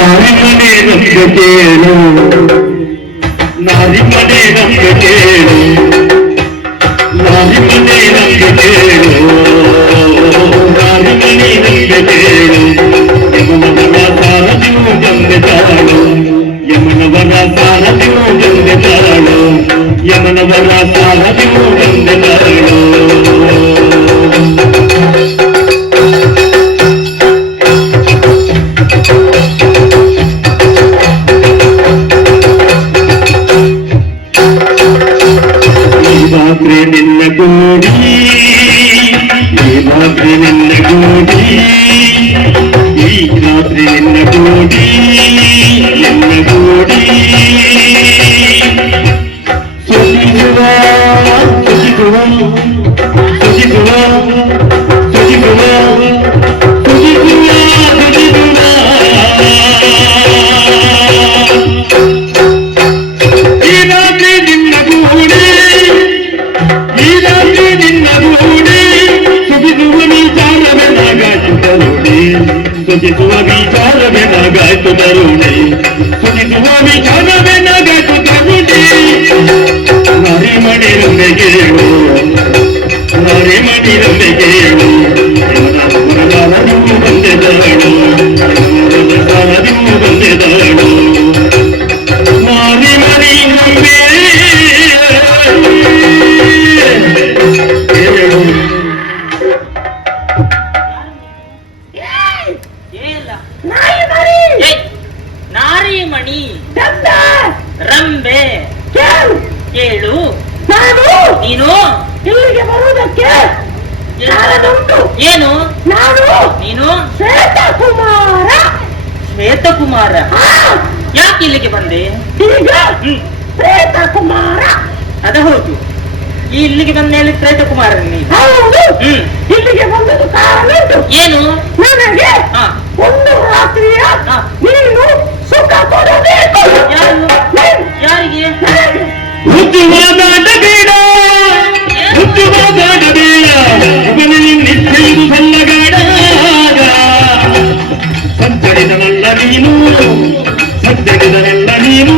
నారిమనే నొక్కచేడు నారిమనే నొక్కచేడు నారిమనే ಗೋಡಿ ಈ ರಾತ್ರಿ ನಿನ್ನ ಗೋಡಿ ಈ ರಾತ್ರಿ ನಿನ್ನ ಸುಗಿಸುವ ವಿಚಾರವೇ ನಗಾಯ್ತು ತರುಣಿ ಸುಗಿಸುವ ವಿಚಾರವೇ ನಗಾಯ್ತು ತರುಣಿ ನರಿ ಮಡಿರೊಮ್ಮೆ ಕೇಳು. ನರಿ ಮಡಿರೊಮ್ಮೆ ಕೇಳು. ಚಂದ ರಂಬೆ! ಕೇಳು! ನಾನು ನೀನು? ಇಲ್ಲಿಗೆ ಬರುವುದಕ್ಕೆ ಏನು? ನಾನು ನೀನು? ಶ್ವೇತಕುಮಾರ. ಶ್ವೇತಕುಮಾರ. ಯಾಕೆ ಇಲ್ಲಿಗೆ ಬಂದೆ? ಈಗ ಶ್ವೇತಕುಮಾರ. ಅದ ಹೌದು. ಈ ಇಲ್ಲಿಗೆ ಬಂದ ಮೇಲೆ ಶ್ವೇತಕುಮಾರ ನೀನು ಸಜ್ಜಡಿದನಲ್ಲ ನೀನು ಸಜ್ಜಡಿದನಲ್ಲ ನೀನು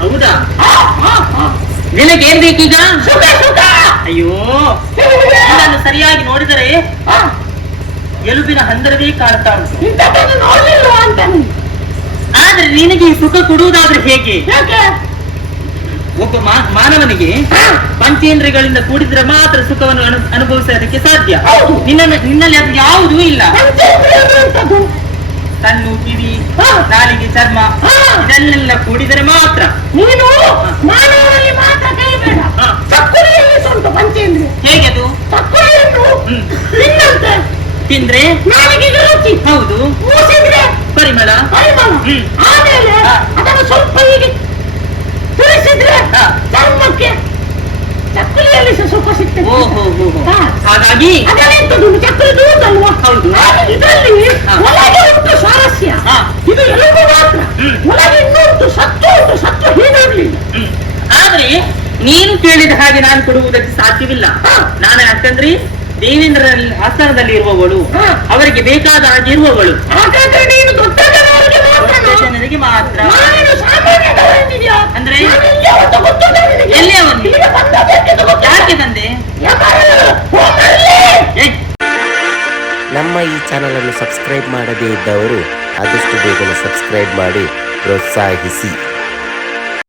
ಹೌದಾ. ನಿನಗೇನ್ ಬೇಕೀಗ? ಅಯ್ಯೋ ಇದನ್ನು ಸರಿಯಾಗಿ ನೋಡಿದರೆ ಎಲುಬಿನ ಹಂದರವೇ ಕಾಣ್ತಾ ಉಂಟು. ನೀನು? ಆದ್ರೆ ನಿನಗೆ ಸುಖ ಕೊಡುವುದಾದ್ರೆ ಹೇಗೆ? ಒಬ್ಬ ಮಾನವನಿಗೆ ಪಂಚೇಂದ್ರಿಯಗಳಿಂದ ಕೂಡಿದ್ರೆ ಮಾತ್ರ ಸುಖವನ್ನು ಅನು- ಅನುಭವಿಸೋದಕ್ಕೆ ಸಾಧ್ಯ. ನಿನ್ನ ನಿನ್ನಲ್ಲಿ ಅದು ಯಾವುದೂ ಇಲ್ಲ? ಕಣ್ಣು ಕಿವಿ ನಾಲಿಗೆ ಚರ್ಮ ಇದನ್ನೆಲ್ಲ ಕೂಡಿದರೆ ಮಾತ್ರ. ನೀನು ಮಾನವರಲ್ಲಿ ಮಾತ್ರ ಕೈಬೇಡ ಆ. ಸಕ್ಕರೆಯಲ್ಲಿ ಸ್ವಂತ ಪಂಚೇಂದ್ರಿಯ. ಹೇಗೆ ಅದು? ಸಕ್ಕರೆಯನ್ನು ತಿನ್ನಂತೆ. ತಿಂದ್ರೆ? ನಾಲಿಗೆಗೆ ಸುಖ ಸಿಗ್ತದೆ. ಹಾಗಾಗಿ ಚಕ್ಕಲಿ ದೂರದಲ್ವಾ ಹೌದು. ಇದರಲ್ಲಿ. ಒಳಗೆ ಉಂಟು ಸ್ವಾರಸ್ಯ. ಇದು ಎಲ್ಲರಿಗೂ ಮಾತ್ರ. ಒಳಗೆ ಇನ್ನೂ ಉಂಟು ಸತ್ತು ಉಂಟು ಸತ್ತು ಹೀಗಾಗ್ಲಿಲ್ಲ ಆದ್ರೆ ನೀನು ಕೇಳಿದ ಹಾಗೆ ನಾನು ಕೊಡುವುದಕ್ಕೆ ಸಾಧ್ಯವಿಲ್ಲ. ನಾನು ಯಾಕಂದ್ರೆ ದೇವೇಂದ್ರ ಆಸ್ಥಾನದಲ್ಲಿ ಇರುವವಳು. ಅವರಿಗೆ ಬೇಕಾದ ಹಾಗೆ ಇರುವವಳು ಹಾಗಾದ್ರೆ ನೀನು ದೊಡ್ಡ ಜನರಿಗೆ ಮಾತ್ರ ನಮ್ಮ ಈ ಚಾನಲನ್ನು ಸಬ್ಸ್ಕ್ರೈಬ್ ಮಾಡದೇ ಇದ್ದವರು ಆದಷ್ಟು ಬೇಗನೆ ಸಬ್ಸ್ಕ್ರೈಬ್ ಮಾಡಿ ಪ್ರೋತ್ಸಾಹಿಸಿ.